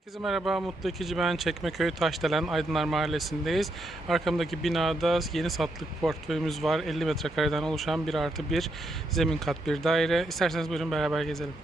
Herkese merhaba, Mutlu İkici ben Çekmeköy Taşdelen Aydınlar Mahallesi'ndeyiz. Arkamdaki binada yeni satlık portföyümüz var. 50 metrekareden oluşan 1 artı 1 zemin kat bir daire. İsterseniz buyurun beraber gezelim.